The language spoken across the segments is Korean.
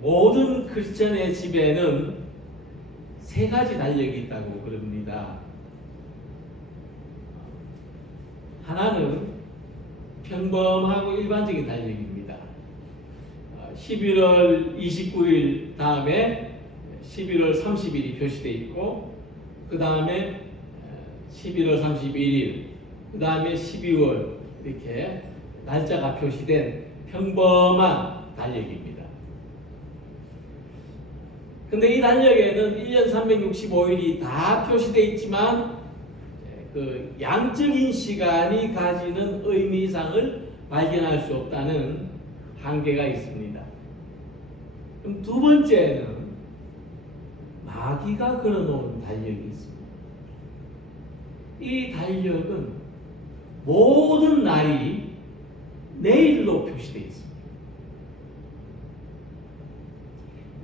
모든 크리스천의 집에는 세 가지 달력이 있다고 그럽니다. 하나는 평범하고 일반적인 달력입니다. 11월 29일 다음에 11월 30일이 표시되어 있고, 그 다음에 11월 31일, 그 다음에 12월, 이렇게 날짜가 표시된 평범한 달력입니다. 근데 이 달력에는 1년 365일이 다 표시되어 있지만 그 양적인 시간이 가지는 의미 이상을 발견할 수 없다는 한계가 있습니다. 그럼 두 번째는 마귀가 걸어놓은 달력이 있습니다. 이 달력은 모든 날이 내일로 표시되어 있습니다.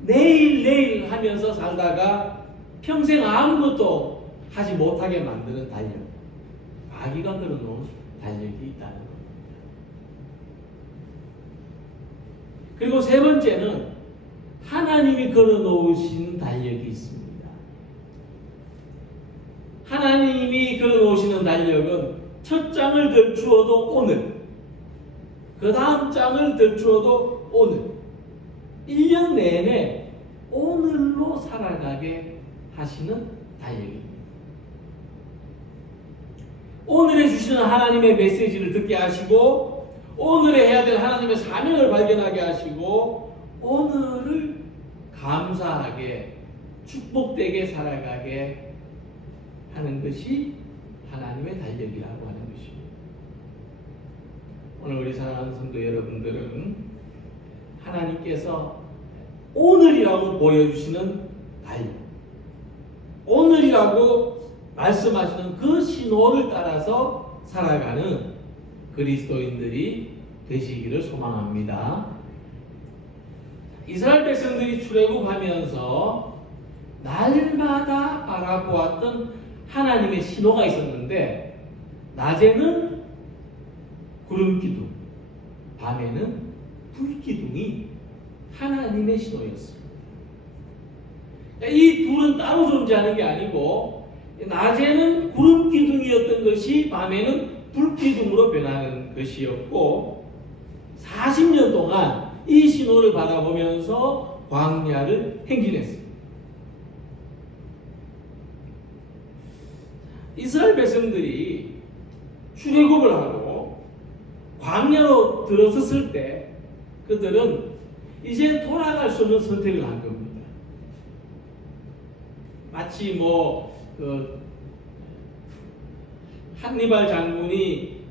내일 하면서 살다가 평생 아무것도 하지 못하게 만드는 달력, 마귀가 걸어놓은 달력이 있다는 겁니다. 그리고 세 번째는 하나님이 걸어놓으신 달력이 있습니다. 하나님이 걸어놓으시는 달력은 첫 장을 덜추어도 오늘, 그 다음 장을 덜추어도 오늘, 1년 내내 오늘로 살아가게 하시는 달력입니다. 오늘에 주시는 하나님의 메시지를 듣게 하시고, 오늘에 해야 될 하나님의 사명을 발견하게 하시고, 오늘을 감사하게 축복되게 살아가게 하는 것이 하나님의 달력이라고 하는 것입니다. 오늘 우리 사랑하는 성도 여러분들은 하나님께서 오늘이라고 보여주시는 달력, 오늘이라고 말씀하시는 그 신호를 따라서 살아가는 그리스도인들이 되시기를 소망합니다. 이스라엘 백성들이 출애굽하면서 날마다 바라보았던 하나님의 신호가 있었는데, 낮에는 구름 기둥, 밤에는 불 기둥이 하나님의 신호였습니다. 이 둘은 따로 존재하는 게 아니고, 낮에는 구름 기둥이었던 것이 밤에는 불 기둥으로 변하는 것이었고, 40년 동안 이 신호를 바라보면서 광야를 행진했습니다. 이스라엘 백성들이 출애굽을 하고 광야로 들어섰을 때 그들은 이제 돌아갈 수 없는 선택을 한 겁니다. 마치 한니발 장군이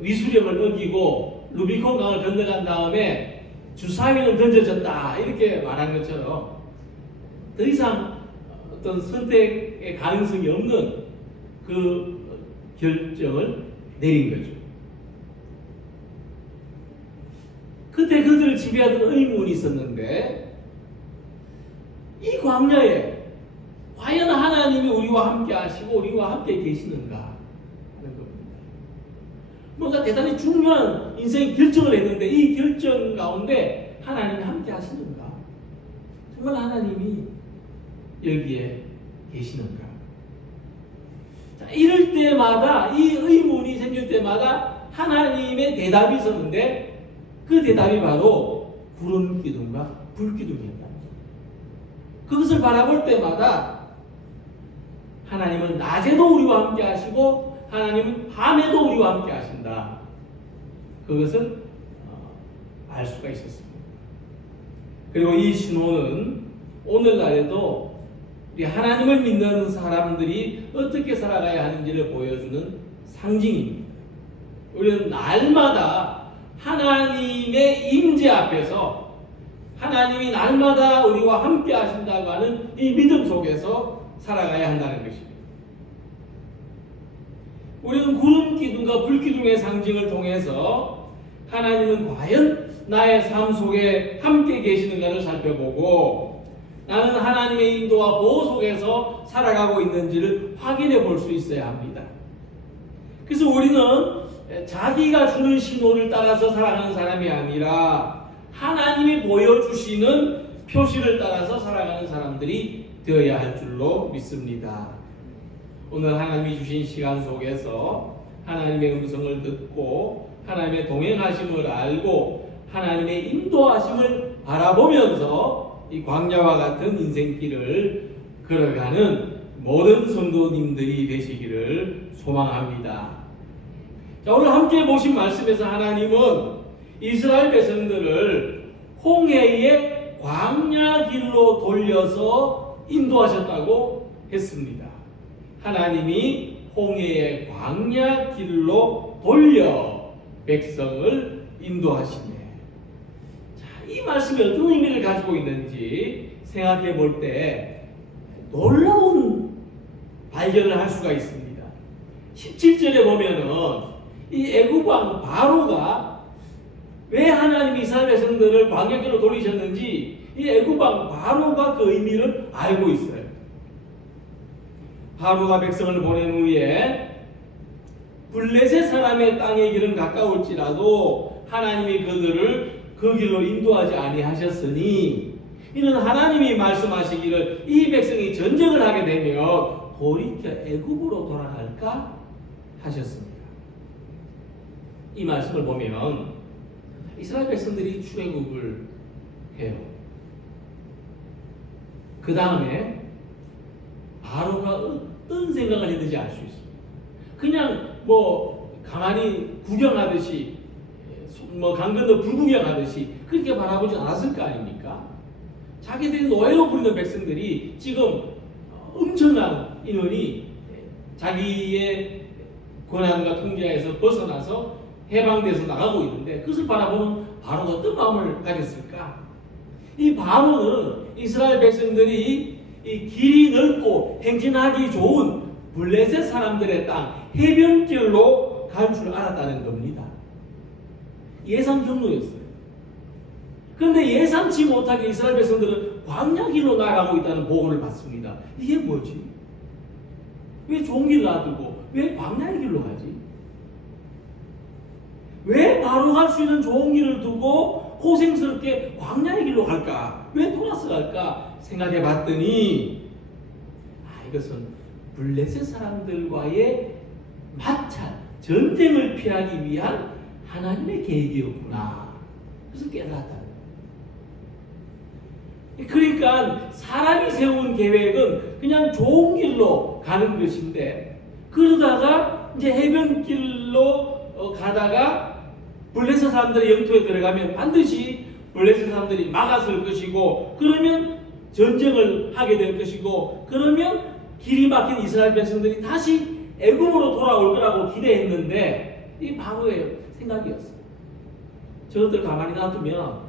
위수령을 어기고 루비콘 강을 건너간 다음에 주사위는 던져졌다, 이렇게 말한 것처럼 더 이상 어떤 선택의 가능성이 없는 그 결정을 내린 거죠. 그때 그들을 지배하던 의문이 있었는데, 이 광야에 과연 하나님이 우리와 함께 하시고 우리와 함께 계시는가 하는 겁니다. 뭔가 대단히 중요한 인생 결정을 했는데, 이 결정 가운데 하나님이 함께 하시는가? 정말 하나님이 여기에 계시는가? 자, 이럴 때마다, 이 의문이 생길 때마다 하나님의 대답이 있었는데, 그 대답이 바로 구름 기둥과 불 기둥이었다. 그것을 바라볼 때마다 하나님은 낮에도 우리와 함께 하시고 하나님은 밤에도 우리와 함께 하신다. 그것을 알 수가 있었습니다. 그리고 이 신호는 오늘날에도 우리 하나님을 믿는 사람들이 어떻게 살아가야 하는지를 보여주는 상징입니다. 우리는 날마다 하나님의 임재 앞에서 하나님이 날마다 우리와 함께 하신다고 하는 이 믿음 속에서 살아가야 한다는 것입니다. 우리는 구름 기둥과 불 기둥의 상징을 통해서 하나님은 과연 나의 삶 속에 함께 계시는가를 살펴보고, 나는 하나님의 인도와 보호 속에서 살아가고 있는지를 확인해 볼 수 있어야 합니다. 그래서 우리는 자기가 주는 신호를 따라서 살아가는 사람이 아니라 하나님이 보여주시는 표시를 따라서 살아가는 사람들이 되어야 할 줄로 믿습니다. 오늘 하나님이 주신 시간 속에서 하나님의 음성을 듣고 하나님의 동행하심을 알고 하나님의 인도하심을 바라보면서 이 광야와 같은 인생길을 걸어가는 모든 성도님들이 되시기를 소망합니다. 자, 오늘 함께 보신 말씀에서 하나님은 이스라엘 백성들을 홍해의 광야 길로 돌려서 인도하셨다고 했습니다. 하나님이 홍해의 광야 길로 돌려 백성을 인도하시네. 자, 이 말씀이 어떤 의미를 가지고 있는지 생각해 볼 때 놀라운 발견을 할 수가 있습니다. 17절에 보면은 이 애굽왕 바로가 왜 하나님이 이스라엘 백성들을 광야길로 돌리셨는지 이 애굽왕 바로가 그 의미를 알고 있어요. 바로가 백성을 보낸 후에 블레셋 사람의 땅의 길은 가까울지라도 하나님이 그들을 그 길로 인도하지 아니하셨으니 이는 하나님이 말씀하시기를 이 백성이 전쟁을 하게 되면 돌이켜 애굽으로 돌아갈까 하셨습니다. 이 말씀을 보면 이스라엘 백성들이 출애굽을 해요. 그 다음에 바로가 어떤 생각을 했는지 알 수 있습니다. 그냥 가만히 구경하듯이 강 건너 불구경하듯이 그렇게 바라보지 않았을 거 아닙니까? 자기들이 노예로 부리는 백성들이 지금 엄청난 인원이 자기의 권한과 통제에서 벗어나서 해방돼서 나가고 있는데 그것을 바라보는 바로가 어떤 마음을 가졌을까? 이 바로는 이스라엘 백성들이 이 길이 넓고 행진하기 좋은 블레셋 사람들의 땅 해변길로 갈 줄 알았다는 겁니다. 예상 경로였어요. 그런데 예상치 못하게 이스라엘 백성들은 광야길로 나가고 있다는 보고를 받습니다. 이게 뭐지? 왜 좋은 길 놔두고 왜 광야의 길로 가지? 왜 바로 갈 수 있는 좋은 길을 두고 고생스럽게 광야의 길로 갈까? 왜 돌아서 갈까? 생각해 봤더니 이것은 블레셋 사람들과의 마찰, 전쟁을 피하기 위한 하나님의 계획이었구나. 그래서 깨달았다. 그러니까 사람이 세운 계획은 그냥 좋은 길로 가는 것인데 그러다가 이제 해변길로 가다가 블레셋 사람들의 영토에 들어가면 반드시 블레셋 사람들이 막았을 것이고 그러면 전쟁을 하게 될 것이고 그러면 길이 막힌 이스라엘 백성들이 다시 애굽으로 돌아올 거라고 기대했는데 이 바로의 생각이었어요. 저것들 가만히 놔두면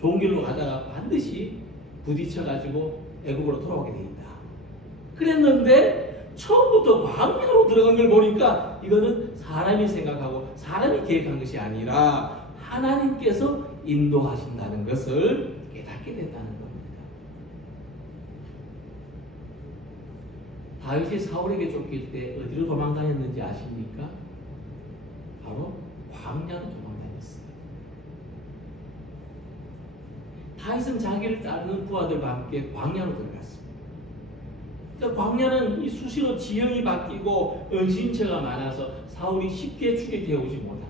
좋은 길로 가다가 반드시 부딪혀가지고 애굽으로 돌아오게 돼 있다. 그랬는데 처음부터 광야로 들어간 걸 보니까 이거는 사람이 생각하고 사람이 계획한 것이 아니라 하나님께서 인도하신다는 것을 깨닫게 됐다는 겁니다. 다윗이 사울에게 쫓길 때 어디로 도망다녔는지 아십니까? 바로 광야로 도망다녔어요. 다윗은 자기를 따르는 부하들과 함께 광야로 들어갔습니다. 그러니까 광야는 이 수시로 지형이 바뀌고 은신처가 많아서 사울이 쉽게 추격해 오지 못합니다.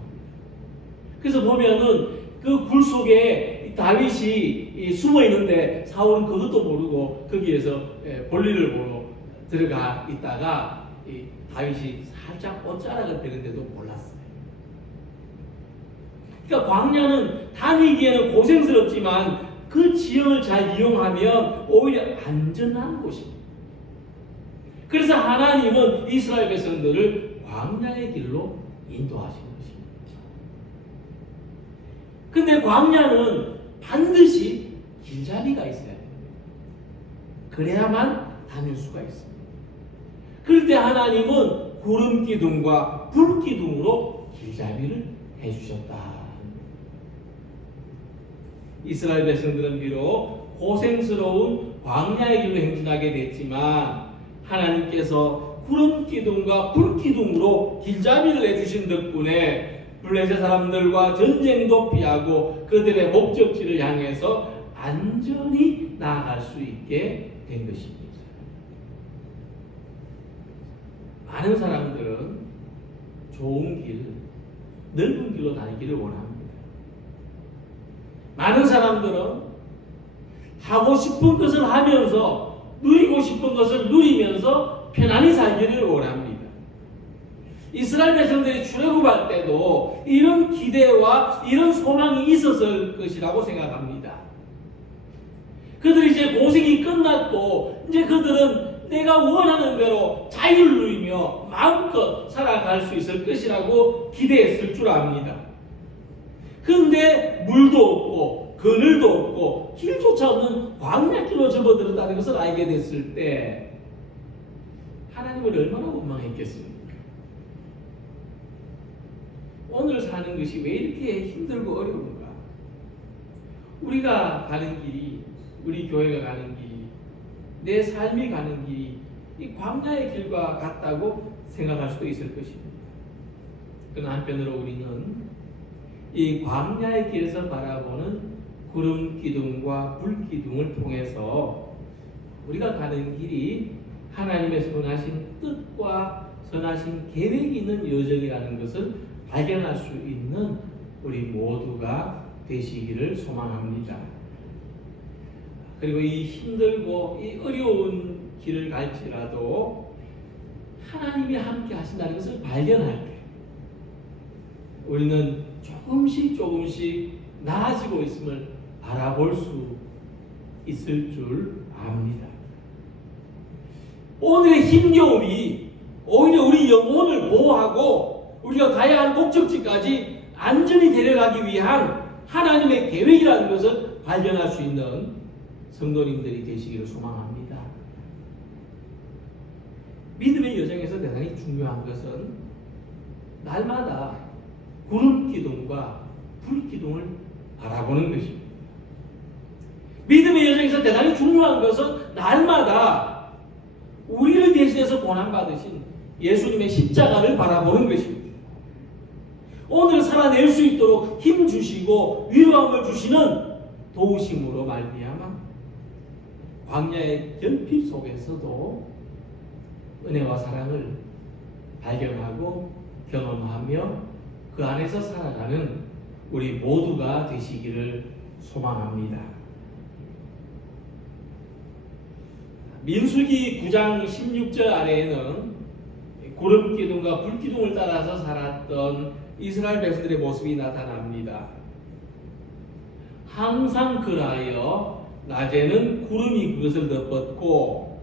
그래서 보면은 그 굴 속에 다윗이 숨어 있는데 사울은 그것도 모르고 거기에서 볼일을 보러 들어가 있다가 다윗이 살짝 옷자락을 빼는데도 몰랐어요. 그러니까 광야는 다니기에는 고생스럽지만 그 지형을 잘 이용하면 오히려 안전한 곳입니다. 그래서 하나님은 이스라엘 백성들을 광야의 길로 인도하신 것입니다. 근데 광야는 반드시 길잡이가 있어야 됩니다. 그래야만 다닐 수가 있습니다. 그럴 때 하나님은 구름 기둥과 불 기둥으로 길잡이를 해주셨다. 이스라엘 백성들은 비록 고생스러운 광야의 길로 행진하게 됐지만 하나님께서 구름 기둥과 불 기둥으로 길잡이를 해주신 덕분에 블레셋 사람들과 전쟁도 피하고 그들의 목적지를 향해서 안전히 나아갈 수 있게 된 것입니다. 많은 사람들은 좋은 길, 넓은 길로 다니기를 원합니다. 많은 사람들은 하고 싶은 것을 하면서 누리고 싶은 것을 누리면서 편안히 살기를 원합니다. 이스라엘 백성들이 출애굽할 때도 이런 기대와 이런 소망이 있었을 것이라고 생각합니다. 그들이 이제 고생이 끝났고 이제 그들은 내가 원하는 대로 자유를 누리며 마음껏 살아갈 수 있을 것이라고 기대했을 줄 압니다. 그런데 물도 없고 그늘도 없고 길조차 없는 광야길로 접어들었다는 것을 알게 됐을 때 하나님을 얼마나 원망했겠습니까? 오늘 사는 것이 왜 이렇게 힘들고 어려운가? 우리가 가는 길이, 우리 교회가 가는 길이, 내 삶이 가는 길이 이 광야의 길과 같다고 생각할 수도 있을 것입니다. 그러나 한편으로 우리는 이 광야의 길에서 바라보는 구름 기둥과 불 기둥을 통해서 우리가 가는 길이 하나님의 선하신 뜻과 선하신 계획이 있는 여정이라는 것을 발견할 수 있는 우리 모두가 되시기를 소망합니다. 그리고 이 힘들고 이 어려운 길을 갈지라도 하나님이 함께 하신다는 것을 발견할 때 우리는 조금씩 나아지고 있음을 알아볼 수 있을 줄 압니다. 오늘의 힘겨움이 오히려 우리 영혼을 보호하고 우리가 가야 할 목적지까지 안전히 데려가기 위한 하나님의 계획이라는 것을 발견할 수 있는 성도님들이 되시기를 소망합니다. 믿음의 여정에서 대단히 중요한 것은 날마다 구름 기둥과 불 기둥을 바라보는 것입니다. 믿음의 여정에서 대단히 중요한 것은 날마다 우리를 대신해서 고난받으신 예수님의 십자가를 바라보는 것입니다. 오늘 살아낼 수 있도록 힘 주시고 위로함을 주시는 도우심으로 말미암아 광야의 결핍 속에서도 은혜와 사랑을 발견하고 경험하며 그 안에서 살아가는 우리 모두가 되시기를 소망합니다. 민수기 9장 16절 아래에는 구름 기둥과 불 기둥을 따라서 살았던 이스라엘 백성들의 모습이 나타납니다. 항상 그라하여 낮에는 구름이 그것을 덮었고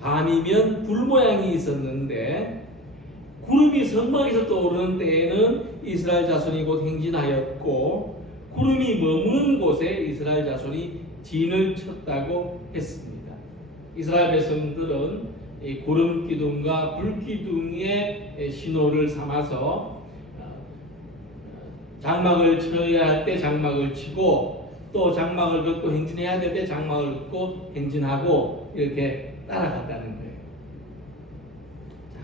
밤이면 불 모양이 있었는데 구름이 성막에서 떠오르는 때에는 이스라엘 자손이 곧 행진하였고 구름이 머무는 곳에 이스라엘 자손이 진을 쳤다고 했습니다. 이스라엘 백성들은 이 구름 기둥과 불 기둥의 신호를 삼아서 장막을 쳐야 할 때 장막을 치고 또 장막을 걷고 행진해야 될 때 장막을 걷고 행진하고 이렇게 따라갔다는 거예요.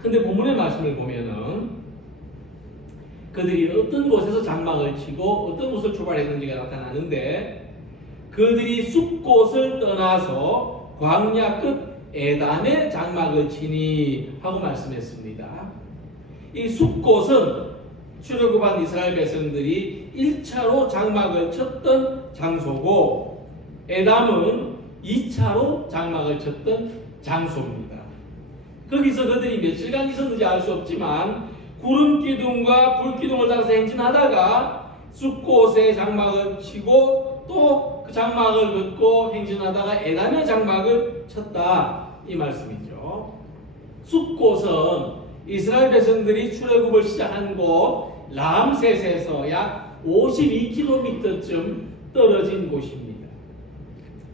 근데 본문의 말씀을 보면은 그들이 어떤 곳에서 장막을 치고 어떤 곳을 출발했는지가 나타나는데 그들이 숲곳을 떠나서 광야 끝 에담에 장막을 치니 하고 말씀했습니다. 이 숲곳은 출애굽한 이스라엘 백성들이 1차로 장막을 쳤던 장소고 에담은 2차로 장막을 쳤던 장소입니다. 거기서 그들이 며칠간 있었는지 알 수 없지만 구름 기둥과 불 기둥을 따라서 행진하다가 숲곳에 장막을 치고 또 그 장막을 걷고 행진하다가 에담의 장막을 쳤다 이 말씀이죠. 숲곳은 이스라엘 백성들이 출애굽을 시작한 곳 람셋에서 약 52km쯤 떨어진 곳입니다.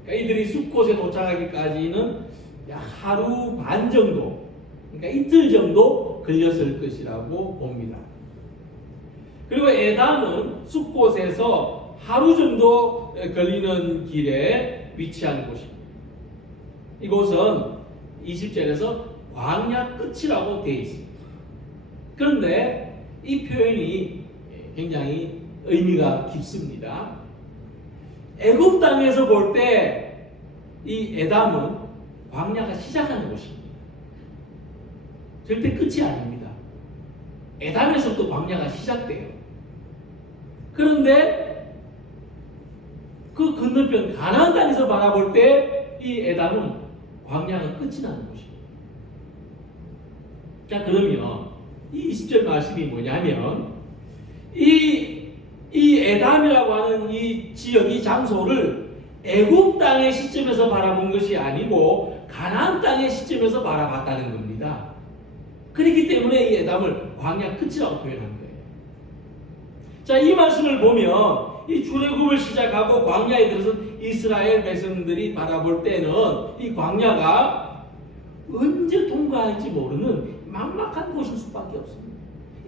그러니까 이들이 숲곳에 도착하기까지는 약 하루 반 정도, 그러니까 이틀 정도 걸렸을 것이라고 봅니다. 그리고 에담은 숲곳에서 하루 정도 걸리는 길에 위치한 곳입니다. 이곳은 20절에서 광야 끝이라고 되어 있습니다. 그런데 이 표현이 굉장히 의미가 깊습니다. 애굽 땅에서 볼 때 이 에담은 광야가 시작하는 곳입니다. 절대 끝이 아닙니다. 에담에서부터 광야가 시작돼요. 그런데 그 건너편 가나안 땅에서 바라볼 때 이 에담은 광야가 끝이 나는 곳입니다. 자, 그러면 이 20절 말씀이 뭐냐면 이 에담이라고 하는 이 지역, 이 장소를 애굽 땅의 시점에서 바라본 것이 아니고 가나안 땅의 시점에서 바라봤다는 겁니다. 그렇기 때문에 이 에담을 광야 끝이라고 표현한 거예요. 자, 이 말씀을 보면 이 출애굽을 시작하고 광야에 들어선 이스라엘 백성들이 바라볼 때는 이 광야가 언제 통과할지 모르는 막막한 곳일 수밖에 없습니다.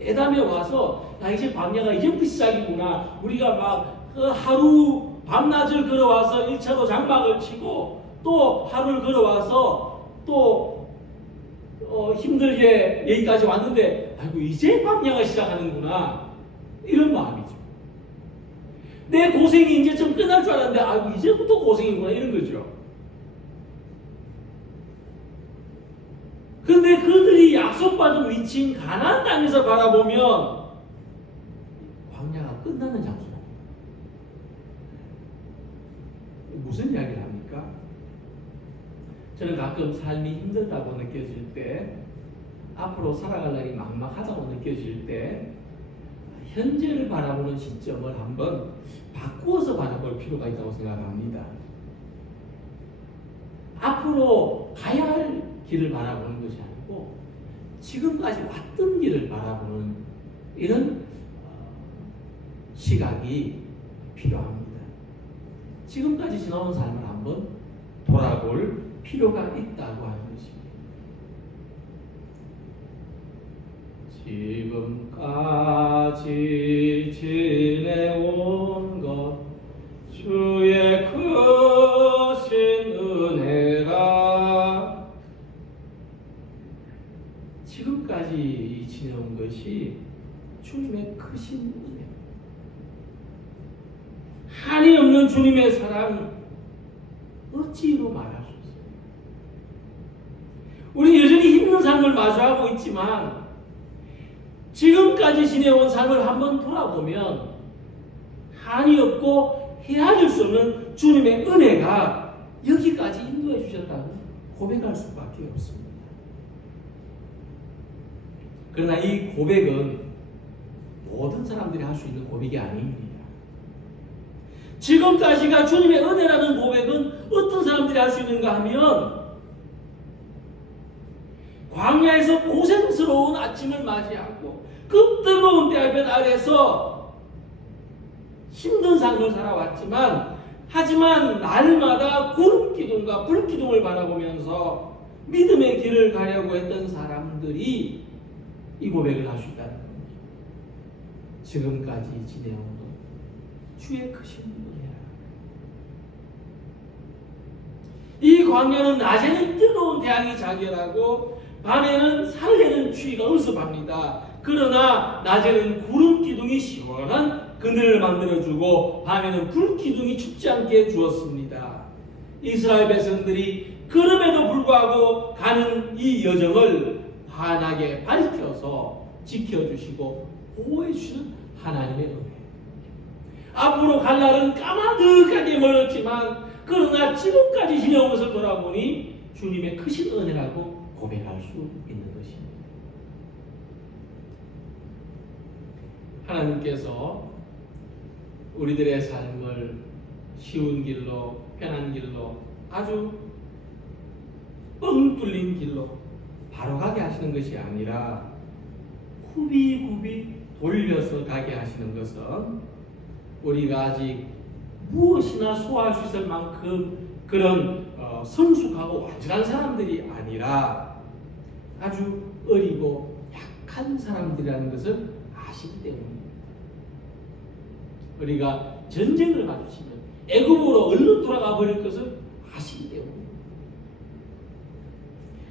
에담에 와서 이제 광야가 이제부터 시작이구나. 우리가 막 하루 밤낮을 걸어와서 1차로 장막을 치고 또 하루를 걸어와서 또 힘들게 여기까지 왔는데 아이고 이제 광야가 시작하는구나. 이런 마음이죠. 내 고생이 이제 좀 끝날 줄 알았는데 아이고 이제부터 고생이구나. 이런 거죠. 근데 그들이 약속받은 위치인 가나안 땅에서 바라보면 광야가 끝나는 장소입니다. 무슨 이야기를 합니까? 저는 가끔 삶이 힘들다고 느껴질 때, 앞으로 살아갈 날이 막막하다고 느껴질 때 현재를 바라보는 시점을 한번 바꾸어서 바라볼 필요가 있다고 생각합니다. 앞으로 가야 할 길을 바라보는 것이 아니고 지금까지 왔던 길을 바라보는 이런 시각이 필요합니다. 지금까지 지나온 삶을 한번 돌아볼 필요가 있다고 하는 것입니다. 지금까지 지내온 것 주의 크신 은혜라. 지금까지 지내온 것이 주님의 크신 은혜. 한이 없는 주님의 사랑 어찌로 말할 수 있어요? 우리 여전히 힘든 삶을 마주하고 있지만 지금까지 지내온 삶을 한번 돌아보면 한이 없고 헤아릴 수 없는 주님의 은혜가 여기까지 인도해 주셨다고 고백할 수밖에 없습니다. 그러나 이 고백은 모든 사람들이 할 수 있는 고백이 아닙니다. 지금까지가 주님의 은혜라는 고백은 어떤 사람들이 할 수 있는가 하면 광야에서 고생스러운 아침을 맞이하고 그 뜨거운 태양빛 아래서 힘든 삶을 살아왔지만 하지만 날마다 구름 기둥과 불 기둥을 바라보면서 믿음의 길을 가려고 했던 사람들이 이 고백을 할 수 있다는 겁니다. 지금까지 지내온 것 주의 크신 은혜라. 이 광야는 낮에는 뜨거운 태양이 자결하고 밤에는 살레는 추위가 엄습합니다. 그러나 낮에는 구름 기둥이 시원한 그늘을 만들어주고 밤에는 불 기둥이 춥지 않게 해주었습니다. 이스라엘 백성들이 그럼에도 불구하고 가는 이 여정을 환하게 밝혀서 지켜주시고 보호해주시는 하나님의 은혜. 앞으로 갈 날은 까마득하게 멀었지만 그러나 지금까지 지내온 것을 돌아보니 주님의 크신 은혜라고 고백할 수 있는 것입니다. 하나님께서 우리들의 삶을 쉬운 길로, 편한 길로, 아주 뻥 뚫린 길로 바로 가게 하시는 것이 아니라 후비후비 돌려서 가게 하시는 것은 우리가 아직 무엇이나 소화할 수 있을 만큼 그런 성숙하고 완전한 사람들이 아니라 아주 어리고 약한 사람들이라는 것을 아시기 때문입니다. 우리가 전쟁을 마주치면 애굽으로 얼른 돌아가 버릴 것을 아시기 때문입니다.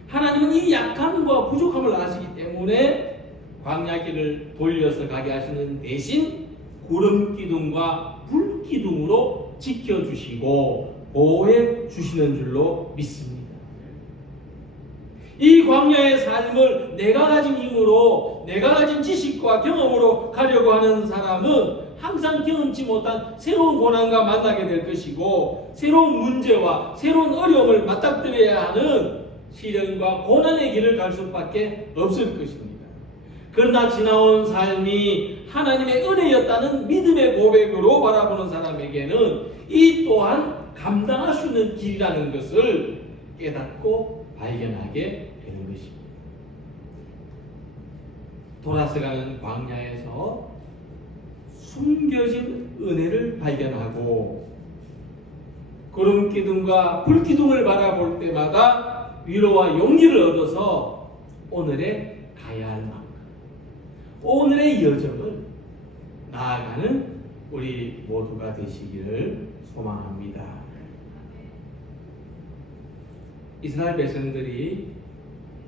하나님은 이 약함과 부족함을 아시기 때문에 광야길을 돌려서 가게 하시는 대신 구름 기둥과 불 기둥으로 지켜주시고 보호해 주시는 줄로 믿습니다. 이 광야의 삶을 내가 가진 힘으로, 내가 가진 지식과 경험으로 가려고 하는 사람은 항상 경험치 못한 새로운 고난과 만나게 될 것이고, 새로운 문제와 새로운 어려움을 맞닥뜨려야 하는 시련과 고난의 길을 갈 수밖에 없을 것입니다. 그러나 지나온 삶이 하나님의 은혜였다는 믿음의 고백으로 바라보는 사람에게는 이 또한 감당할 수 있는 길이라는 것을 깨닫고 발견하게 되는 것입니다. 돌아서가는 광야에서 숨겨진 은혜를 발견하고 구름 기둥과 불 기둥을 바라볼 때마다 위로와 용기를 얻어서 오늘의 가야 할 만큼, 오늘의 여정을 나아가는 우리 모두가 되시기를 소망합니다. 이스라엘 백성들이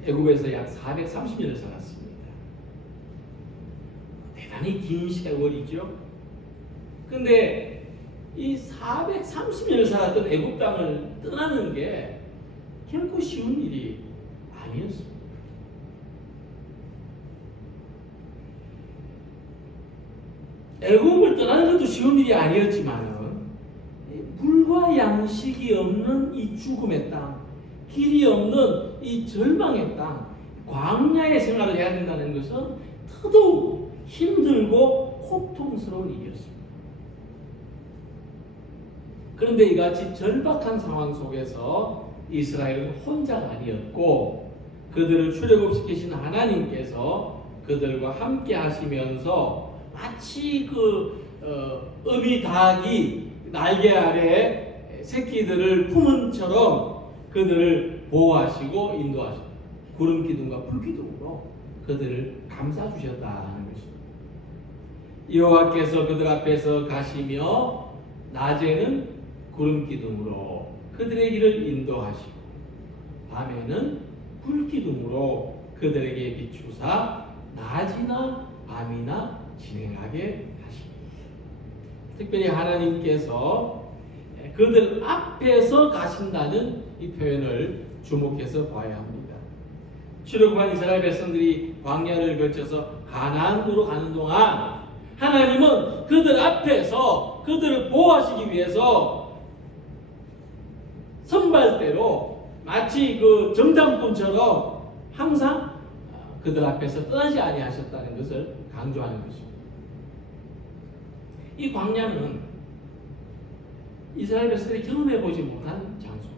애굽에서 약 430년을 살았습니다. 대단히 긴 세월이죠. 근데 이 430년을 살았던 애굽 땅을 떠나는 게 결코 쉬운 일이 아니었습니다. 애굽을 떠나는 것도 쉬운 일이 아니었지만 물과 양식이 없는 이 죽음의 땅, 길이 없는 이 절망의 땅, 광야의 생활을 해야 된다는 것은 더더욱 힘들고 고통스러운 일이었습니다. 그런데 이같이 절박한 상황 속에서 이스라엘은 혼자가 아니었고 그들을 출애굽시키신 하나님께서 그들과 함께 하시면서 마치 어미 닭이 날개 아래 새끼들을 품은처럼 그들을 보호하시고 인도하시고 구름 기둥과 불 기둥으로 그들을 감싸 주셨다는 것입니다. 여호와께서 그들 앞에서 가시며 낮에는 구름 기둥으로 그들의 길을 인도하시고 밤에는 불 기둥으로 그들에게 비추사 낮이나 밤이나 진행하게 하십니다. 특별히 하나님께서 그들 앞에서 가신다는 이 표현을 주목해서 봐야 합니다. 출애굽한 이스라엘 백성들이 광야를 거쳐서 가나안으로 가는 동안 하나님은 그들 앞에서 그들을 보호하시기 위해서 선발대로 마치 그 정탐꾼처럼 항상 그들 앞에서 떠나지 아니하셨다는 것을 강조하는 것입니다. 이 광야는 이스라엘 백성들이 경험해보지 못한 장소입니다.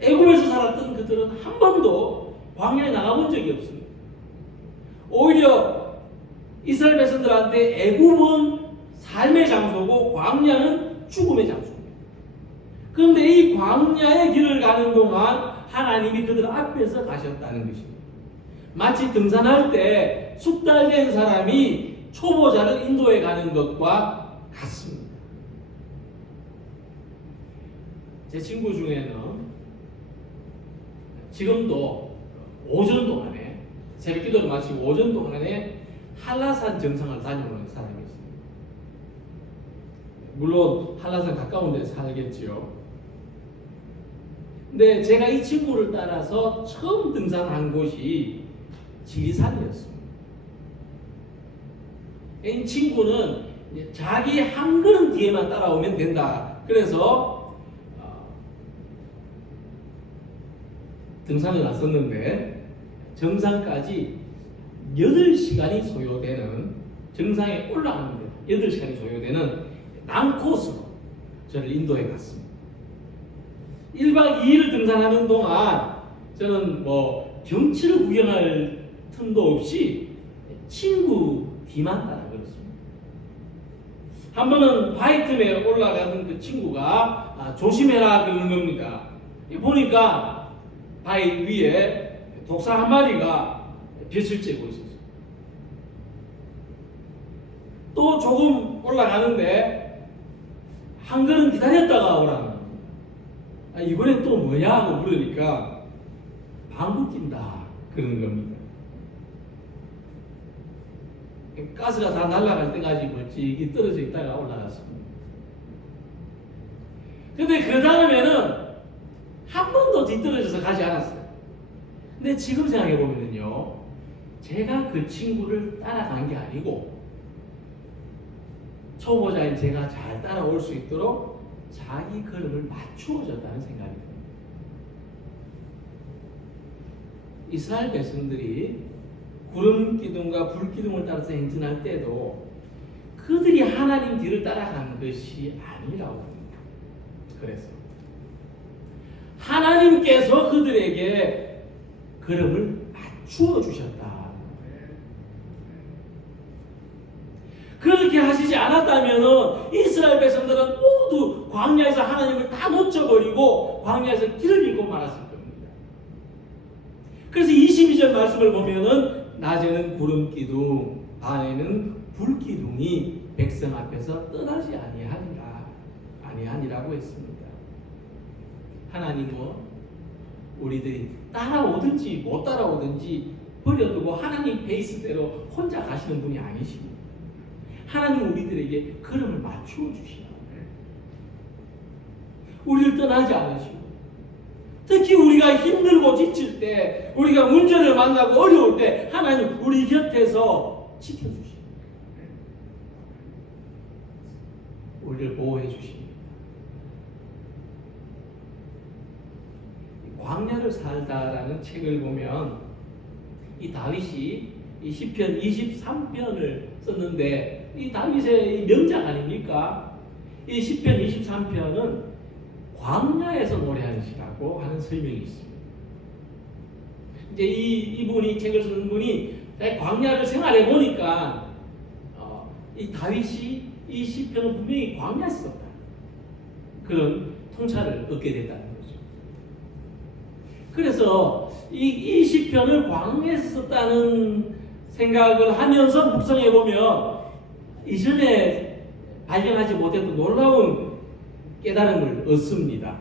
애굽에서 살았던 그들은 한 번도 광야에 나가본 적이 없습니다. 오히려 이스라엘 백성들한테 애굽은 삶의 장소고 광야는 죽음의 장소입니다. 그런데 이 광야의 길을 가는 동안 하나님이 그들 앞에서 가셨다는 것입니다. 마치 등산할 때 숙달된 사람이 초보자를 인도해 가는 것과 같습니다. 제 친구 중에는 지금도 오전 동안에 새벽 기도를 마치고 오전 동안에 한라산 정상을 다녀오는 사람이 있습니다. 물론 한라산 가까운 데 살겠지요. 근데 제가 이 친구를 따라서 처음 등산한 곳이 지리산이었습니다. 이 친구는 자기 한 걸음 뒤에만 따라오면 된다. 그래서 등산을 나섰는데 정상까지 8시간이 소요되는, 정상에 올라가는데 8시간이 소요되는 난코스로 저를 인도해 갔습니다. 1박 2일을 등산하는 동안 저는 경치를 구경할 틈도 없이 친구 뒤만 따라 걸었습니다. 한 번은 바위 틈에 올라가던 그 친구가 조심해라 그러는 겁니다. 보니까 바위 위에 독사 한 마리가 볕을 쬐고 있었어요. 또 조금 올라가는데 한 걸음 기다렸다가 오라는 겁니다. 이번엔 또 뭐냐 하고 물으니까 방구 낀다 그러는 겁니다. 가스가 다 날아갈 때까지 멀찍이 떨어져 있다가 올라갔습니다. 근데 그 다음에는 한 번도 뒤떨어져서 가지 않았어요. 근데 지금 생각해 보면은요, 제가 그 친구를 따라간 게 아니고 초보자인 제가 잘 따라올 수 있도록 자기 걸음을 맞추어줬다는 생각이 듭니다. 이스라엘 백성들이 구름 기둥과 불 기둥을 따라서 행진할 때도 그들이 하나님 뒤를 따라간 것이 아니라고 합니다. 그래서 하나님께서 그들에게 걸음을 맞추어 주셨다. 그렇게 하시지 않았다면 이스라엘 백성들은 모두 광야에서 하나님을 다 놓쳐버리고 광야에서 길을 잃고 말았을 겁니다. 그래서 22절 말씀을 보면은 낮에는 구름 기둥, 밤에는 불 기둥이 백성 앞에서 떠나지 아니하니라고 했습니다. 하나님은 우리들이 따라오든지 못 따라오든지 버려두고 하나님 페이스대로 혼자 가시는 분이 아니십니다. 하나님 우리들에게 걸음을 맞추어 주시나 우리를 떠나지 않으시고, 특히 우리가 힘들고 지칠 때, 우리가 문제를 만나고 어려울 때 하나님 우리 곁에서 지켜주십니다. 우리를 보호해 주십니다. 광야를 살다라는 책을 보면 이 다윗이 이 시편 23편을 썼는데 이 다윗의 명작 아닙니까? 이 시편 23편은 광야에서 노래하는 시라고 하는 설명이 있습니다. 이제 이분이 책을 쓰는 분이 광야를 생활해 보니까 이 다윗이 이 시편은 분명히 광야에서 썼다, 그런 통찰을 얻게 됐다는 거죠. 그래서 이 시편을 광야에서 썼다는 생각을 하면서 묵상해 보면 이전에 발견하지 못했던 놀라운 깨달음을 얻습니다.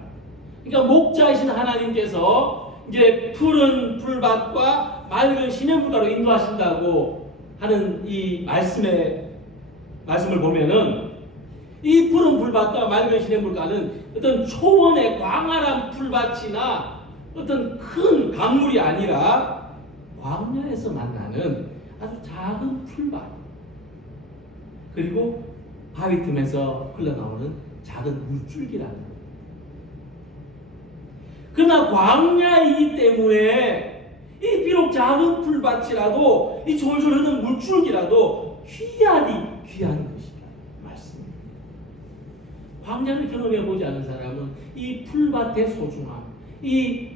그러니까 목자이신 하나님께서 이제 푸른 풀밭과 맑은 시냇물가로 인도하신다고 하는 이 말씀을 보면은 이 푸른 풀밭과 맑은 시냇물가는 어떤 초원의 광활한 풀밭이나 어떤 큰 강물이 아니라 광야에서 만나는 아주 작은 풀밭, 그리고 바위 틈에서 흘러나오는 작은 물줄기라는 거예요. 그러나 광야이기 때문에 이 비록 작은 풀밭이라도 이 졸졸 흐르는 물줄기라도 귀한 것이다 말씀입니다. 광야를 경험해 보지 않은 사람은 이 풀밭의 소중함, 이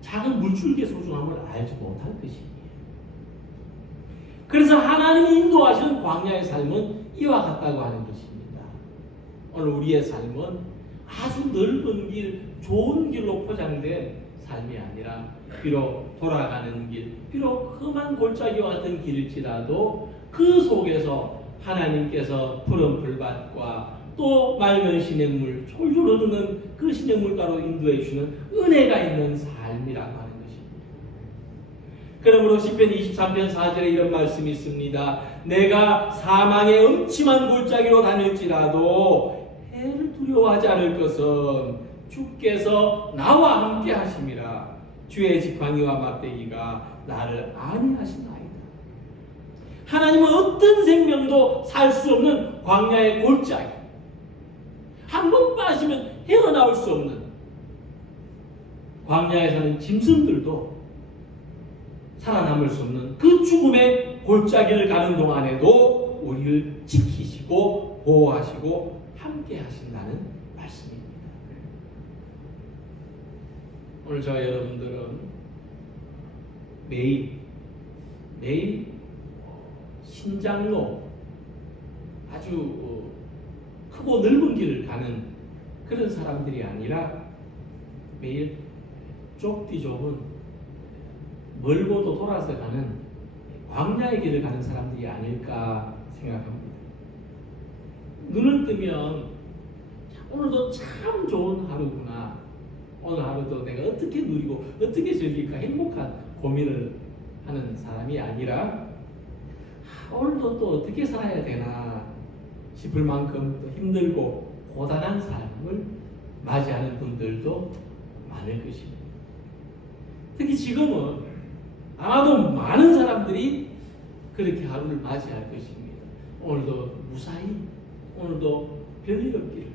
작은 물줄기의 소중함을 알지 못할 것입니다. 그래서 하나님이 인도하시는 광야의 삶은 이와 같다고 하는 것입니다. 오늘 우리의 삶은 아주 넓은 길, 좋은 길로 포장된 삶이 아니라 비록 돌아가는 길, 비록 험한 골짜기와 같은 길일지라도 그 속에서 하나님께서 푸른 풀밭과 또 맑은 시냇물, 졸졸 흐르는 그 시냇물가로 인도해 주시는 은혜가 있는 삶이라고 하는 것입니다. 그러므로 시편 23편 4절에 이런 말씀이 있습니다. 내가 사망의 음침한 골짜기로 다닐지라도 해를 두려워하지 않을 것은 주께서 나와 함께 하심이라. 주의 지팡이와 막대기가 나를 안위하시나이다. 하나님은 어떤 생명도 살 수 없는 광야의 골짜기, 한 번 빠지면 헤어나올 수 없는 광야에 사는 짐승들도 살아남을 수 없는 그 죽음의 골짜기를 가는 동안에도 우리를 지키시고 보호하시고 함께 하신다는 말씀입니다. 오늘 저와 여러분들은 매일 신장로, 아주 크고 넓은 길을 가는 그런 사람들이 아니라 매일 좁디 좁은 멀고도 돌아서 가는 광야의 길을 가는 사람들이 아닐까 생각합니다. 눈을 뜨면 오늘도 참 좋은 하루구나, 오늘 하루도 내가 어떻게 누리고 어떻게 즐길까 행복한 고민을 하는 사람이 아니라 오늘도 또 어떻게 살아야 되나 싶을 만큼 또 힘들고 고단한 삶을 맞이하는 분들도 많을 것입니다. 특히 지금은 아마도 많은 사람들이 그렇게 하루를 맞이할 것입니다. 오늘도 무사히, 오늘도 별일 없기를.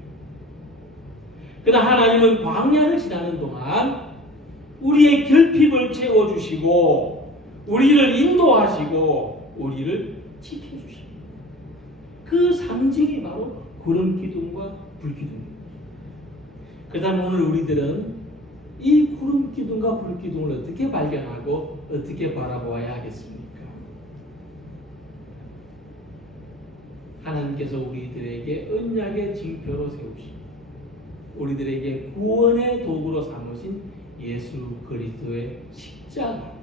그러나 하나님은 광야를 지나는 동안 우리의 결핍을 채워주시고 우리를 인도하시고 우리를 지켜주십니다. 그 상징이 바로 구름 기둥과 불 기둥입니다. 그 다음 오늘 우리들은 이 구름 기둥과 불 기둥을 어떻게 발견하고 어떻게 바라보아야 하겠습니까? 하나님께서 우리들에게 언약의 징표로 세우시고 우리들에게 구원의 도구로 삼으신 예수 그리스도의 십자가,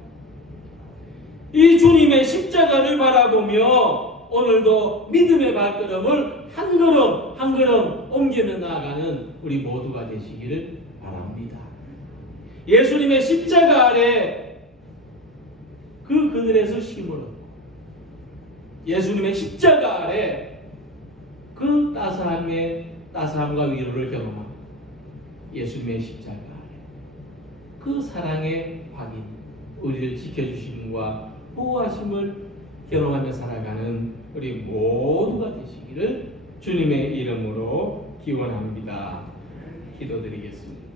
이 주님의 십자가를 바라보며 오늘도 믿음의 발걸음을 한 걸음 한 걸음 옮기며 나아가는 우리 모두가 되시기를 바랍니다. 예수님의 십자가 아래 그 그늘에서 쉼을 얻고 예수님의 십자가 아래 그 따스함과 위로를 경험하고 예수님의 십자가 아래 그 사랑의 확인, 우리를 지켜주심과 보호하심을 경험하며 살아가는 우리 모두가 되시기를 주님의 이름으로 기원합니다. 기도드리겠습니다.